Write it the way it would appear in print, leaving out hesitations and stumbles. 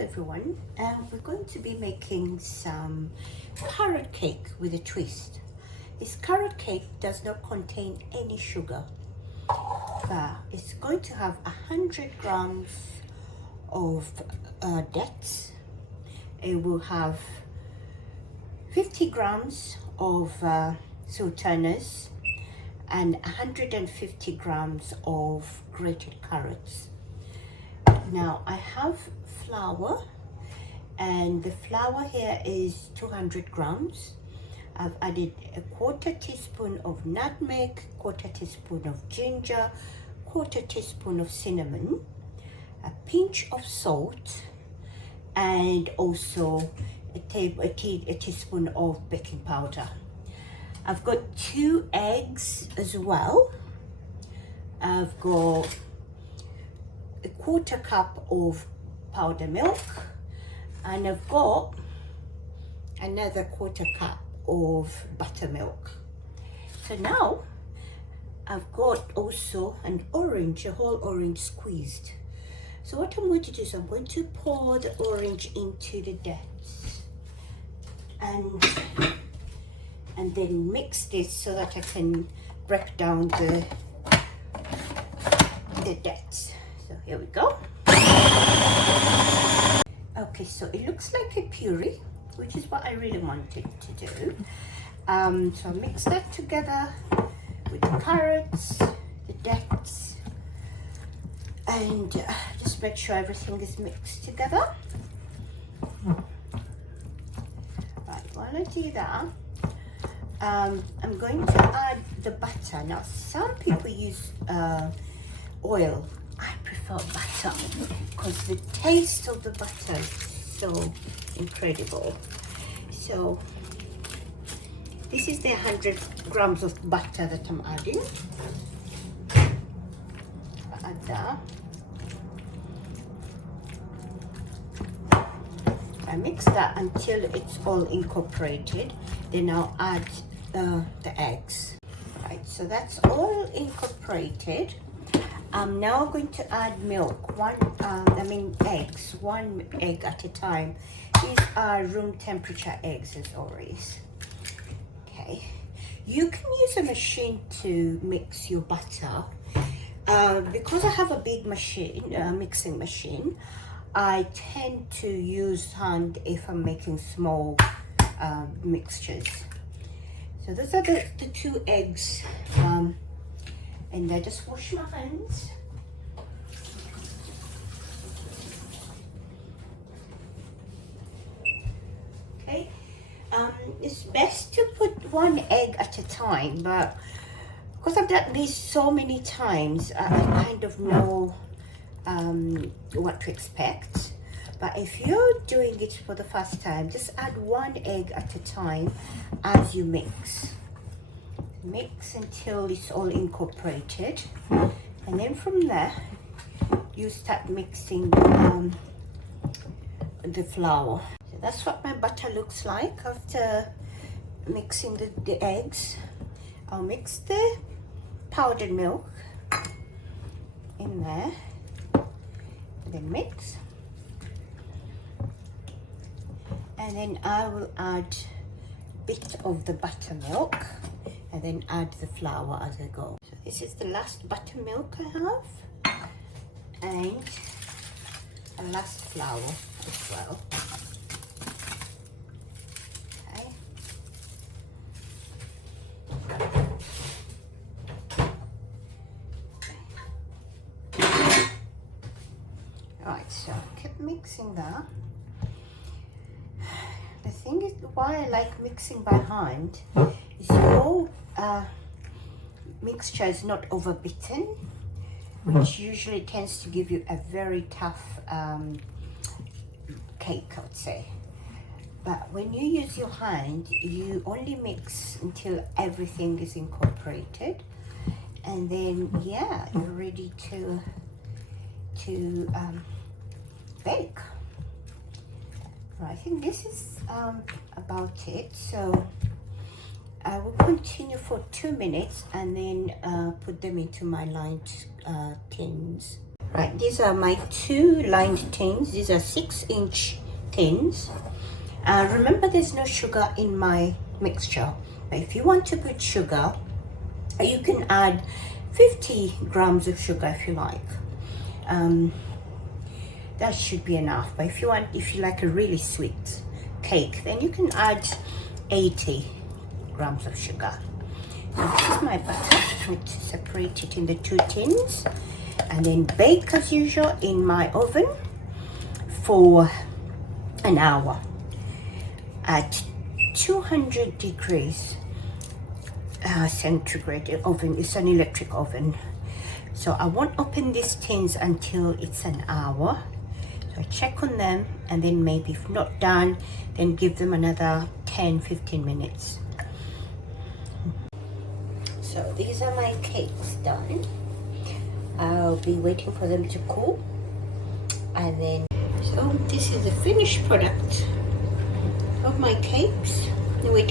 everyone, we're going to be making some carrot cake with a twist. This carrot cake does not contain any sugar, but it's going to have 100 grams of dates. It will have 50 grams of sultanas and 150 grams of grated carrots. Now I have flour, and the flour here is 200 grams. I've added a quarter teaspoon of nutmeg, quarter teaspoon of ginger, quarter teaspoon of cinnamon, a pinch of salt, and also a teaspoon of baking powder. I've got 2 eggs as well. I've got a quarter cup of powdered milk, and I've got another quarter cup of buttermilk. So now I've got also an orange, a whole orange squeezed. So what I'm going to do is I'm going to pour the orange into the dates and then mix this so that I can break down the dates. So here we go. Okay, so it looks like a puree, which is what I really wanted to do. So I mix that together with the carrots, the dates, and just make sure everything is mixed together. Right, while I do that, I'm going to add the butter. Now, some people use oil. I prefer butter because the taste of the butter is so incredible. So this is the 100 grams of butter that I'm adding. Add that. I mix that until it's all incorporated. Then I'll add the eggs. Right, so that's all incorporated. Now I'm going to add milk, eggs, 1 egg at a time. These are room temperature eggs as always. Okay, you can use a machine to mix your butter. Because I have a big machine, mixing machine, I tend to use hand if I'm making small mixtures. So those are the 2 eggs. And I just wash my hands. Okay, it's best to put 1 egg at a time, but because I've done this so many times, I kind of know what to expect. But if you're doing it for the first time, just add 1 egg at a time as you mix. Mix until it's all incorporated, and then from there you start mixing the flour. So that's what my butter looks like after mixing the eggs. I'll mix the powdered milk in there, and then mix, and then I will add a bit of the buttermilk, and then add the flour as I go. So this is the last buttermilk I have, and a last flour as well. Okay. Alright, so I keep mixing that. The thing is, why I like mixing by hand is your mixture is not overbeaten, which usually tends to give you a very tough cake, I would say. But when you use your hand, you only mix until everything is incorporated, and then yeah, you're ready to bake. Right, I think this is about it. So I will continue for 2 minutes and then put them into my lined tins. Right, these are my 2 lined tins. These are 6-inch tins. Remember, there's no sugar in my mixture. But if you want to put sugar, you can add 50 grams of sugar if you like. That should be enough. But if you like a really sweet cake, then you can add 80 grams of sugar. Now this is my butter. I'm going to separate it in the 2 tins and then bake as usual in my oven for an hour at 200 degrees centigrade. Oven is an electric oven, so I won't open these tins until it's an hour. So I check on them, and then maybe if not done, then give them another 10-15 minutes. So these are my cakes done. I'll be waiting for them to cool, and then so this is the finished product of my cakes. Waiting